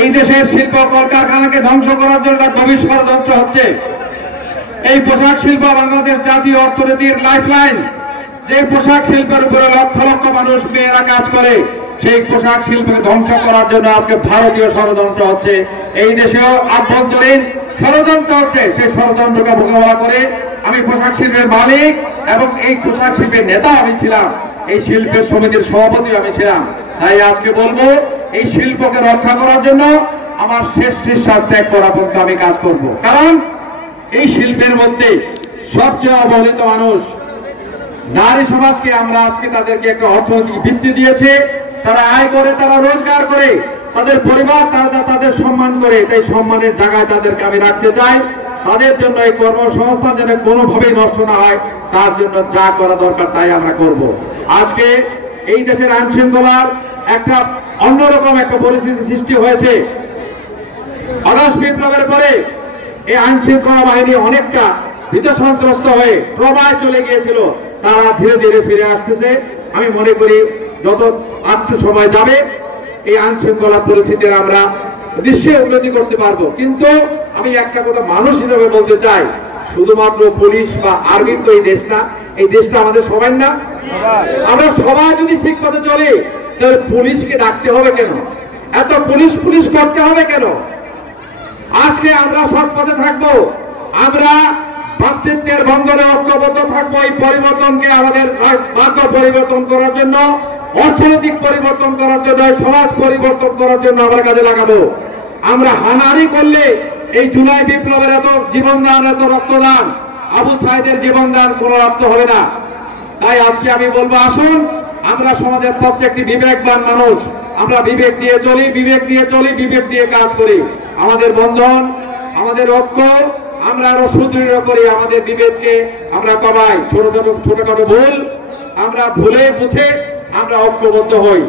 এই দেশের শিল্প কলকারখানাকে ধ্বংস করার জন্য গভীর ষড়যন্ত্র হচ্ছে। এই পোশাক শিল্প বাংলাদেশ জাতীয় অর্থনীতির লাইফলাইন। যে পোশাক শিল্পের উপরে লক্ষ লক্ষ মানুষ মেয়েরা কাজ করে, সেই পোশাক শিল্পকে ধ্বংস করার জন্য আজকে ভারতীয় ষড়যন্ত্র হচ্ছে। এই দেশেও আভ্যন্তরীণ ষড়যন্ত্র হচ্ছে। সেই ষড়যন্ত্রকে মোকাবেলা করে আমি পোশাক শিল্পের মালিক এবং এই পোশাক শিল্পের নেতা আমি ছিলাম, এই শিল্পের সমিতির সভাপতি আমি ছিলাম। তাই আজকে বলবো, এই শিল্পকে রক্ষা করার জন্য আমার শেষ নিঃশ্বাস ত্যাগ করা পর্যন্ত আমি কাজ করব। কারণ এই শিল্পের মধ্যে সবচেয়ে অবহেলিত মানুষ নারী সমাজকে আমরা আজকে তাদেরকে একটা অর্থনৈতিক ভিত্তি দিয়েছে। তারা আয় করে, তারা রোজগার করে, তাদের পরিবার তাদের সম্মান করে। তাই সম্মানের জায়গায় তাদেরকে আমি রাখতে চাই। তাদের জন্য এই কর্মসংস্থান যেন কোনোভাবেই নষ্ট না হয়, তার জন্য যা করা দরকার তাই আমরা করব। আজকে এই দেশের আইন শৃঙ্খলার একটা অন্যরকম একটা পরিস্থিতি সৃষ্টি হয়েছে। আগস্ট বিপ্লবের পরে এই আইন শৃঙ্খলা বাহিনী অনেকটা ভীত সন্ত্রস্ত হয়ে প্রবাহে চলে গিয়েছিল। তারা ধীরে ধীরে ফিরে আসতেছে। আমি মনে করি যত একটু সময় যাবে এই আইন শৃঙ্খলা পরিস্থিতির আমরা নিশ্চয়ই উন্নতি করতে পারবো। কিন্তু আমি একটা কথা মানুষ হিসেবে বলতে চাই, শুধুমাত্র পুলিশ বা আর্মির তো এই দেশ না, এই দেশটা আমাদের সবার না। আমরা সবাই যদি ঠিক পথে চলি, তাহলে পুলিশকে ডাকতে হবে কেন? এত পুলিশ পুলিশ করতে হবে কেন? আজকে আমরা সৎ পথে থাকবো, আমরা ভ্রাতৃত্বের বন্ধনে ঐক্যবদ্ধ থাকবো। এই পরিবর্তনকে আমাদের ভাগ্য পরিবর্তন করার জন্য, অর্থনৈতিক পরিবর্তন করার জন্য, সমাজ পরিবর্তন করার জন্য আমরা কাজে লাগাবো। আমরা হানাহানি করলে এই জুলাই বিপ্লবের এত জীবনদান, এত রক্তদান, আবু সাইদের জীবনদান পুনরাবৃত্তি হবে না। তাই আজকে আমি বলবো, আসুন আমরা সমাজের প্রত্যেকটি বিবেকবান মানুষ, আমরা বিবেক দিয়ে চলি, বিবেক দিয়ে চলি, বিবেক দিয়ে কাজ করি। আমাদের বন্ধন, আমাদের ঐক্য আমরা আরো সুদৃঢ় করি। আমাদের বিবেককে আমরা কমাই। ছোটখাটো ভুল আমরা ভুলে বুঝে আমরা ঐক্যবদ্ধ হই।